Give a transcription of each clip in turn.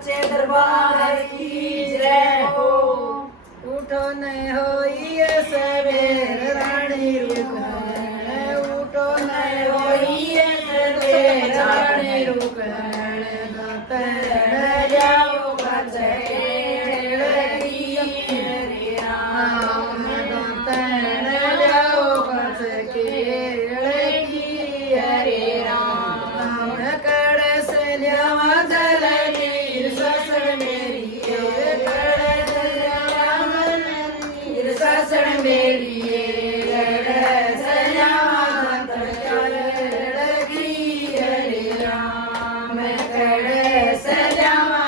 सच्चे दरबार की जय हो। उठो न होइए सवेर रानी रुकण, उठो न होइए सवेर रानी रुकण, दातण जाओ कचके राम, दातण जाओ कचके हरे राम, कड़स ल्यावा जल नीर ससुर मेरी, कड़स ल्यावा नीर ससुर मेरी, कड़स ल्यावा तड़की हरे राम, कड़स ल्यावा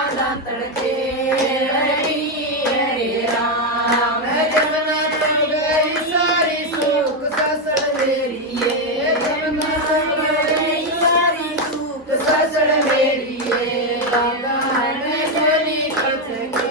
तड़के हरे राम, जमुना तब गई सारी सुख ससुर मेरी, जमुना तब गई सारी सुख ससुर मेरी, बागान सोनी कचके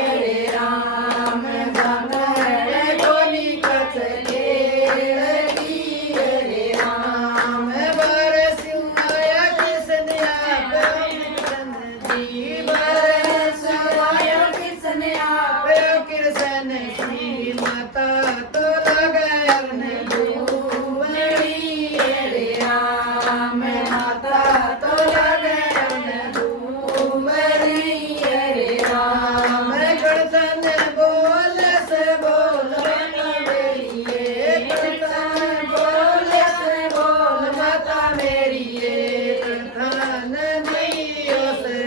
हरे राम, बागान सोनी कचके हरे राम, बरसू आया किसने आप कृष्ण जी, बरसू आया किसने आप कृष्ण जी, माता तो लगन धूमड़ी हरे राम, माता तो लगन धूमड़ी हरे राम, कीर्तन बोल से बोल माता मेरी, कीर्तन बोल से बोल माता मेरी, कीर्तन दियो से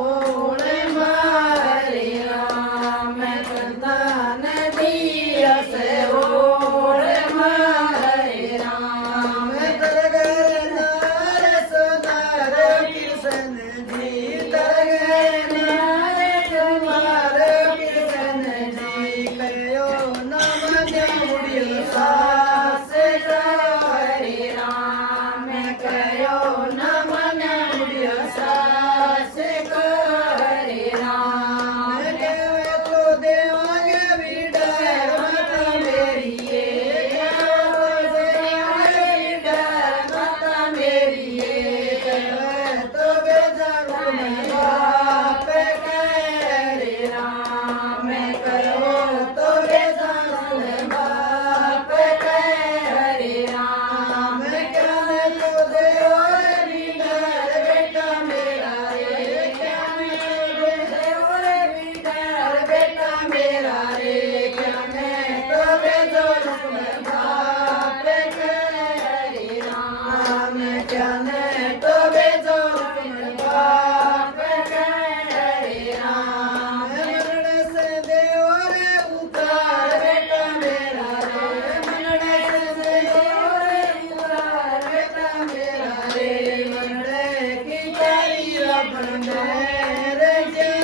ओण मारे राम, कीर्तन दियो से ओण मारे राम, तरगर नार सोनार कृष्ण जी, तरगर नार सोनार कृष्ण जी, कयो नम देवड़ियो सास हरे राम, कयो नम देवड़ियो सास हरे राम, देव तो देवांगे विडर माता मेरी, देव तो देवांगे विडर माता मेरी, देव तो बेजारू में बाप हरे राम, करो तो बेजारू में बाप हरे राम, क्या तो देव विडर बेटा मेरा रे, क्या तो देव विडर बेटा मेरा रे, क्या मैं तो बेजारू में बाप हरे राम, क्या मैं तो बेजारू में बाप हरे राम, मरण से देव रे उतार बेटा मेरा रे, मरण से देव रे उतार बेटा मेरा रे, मरण की तारी रबन मेरे जय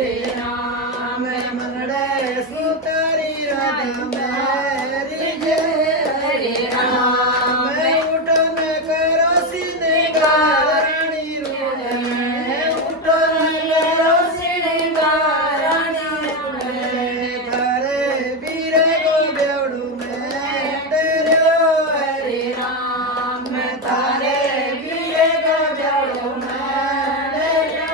रे राम, मरण सुतारी रबन मेरी जय हरे राम, उठो न करो सीधे रानी रूण, उठो न करो सीधे रानी रूण, थारे वीर को बेवड़ू में तेरे हरे राम, थारे वीर को बेवड़ू में तेरे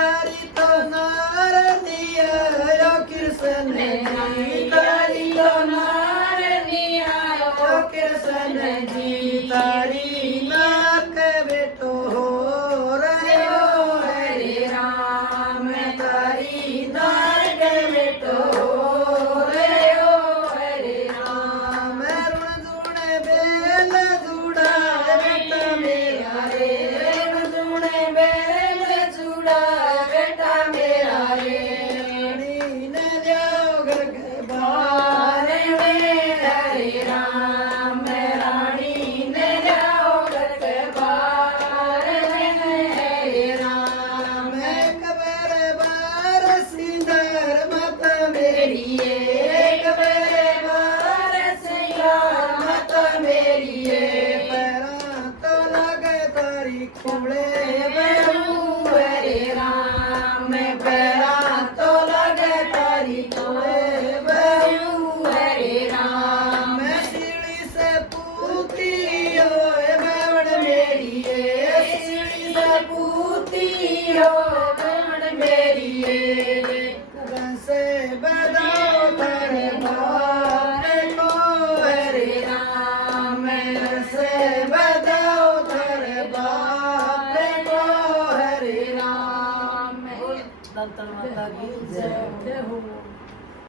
तारी तो नार दिया यो कृष्ण जी तारी तो नार दिया यो कृष्ण जी तारी नाक बेटो हो रयो हरे राम तारी नाक बेटो हो रयो हरे राम ऋण जुड़े बेल जुड़ा बेटा मेरा रे ऋण जुड़े बेल जुड़ा बेटा मेरा रे नीन जाओ घर के बाहर में हरे राम रानी ने जाओ घर के बाहर में हरे राम कबर बार सिंदर माता मेरी कबर बार सिंदर माता मेरी पैरा तो लगे तारी खोले बरू हरे राम पैरा तो लगे तारी खोले बरू हरे राम सीढ़ी से पूती होए बावड़ मेरी सीढ़ी से पूती हो बावड़ मेरी से बदाओ तारे बाप को हरे राम से बदाओ तारे बाप को हरे राम। दंतल माता की जय हो।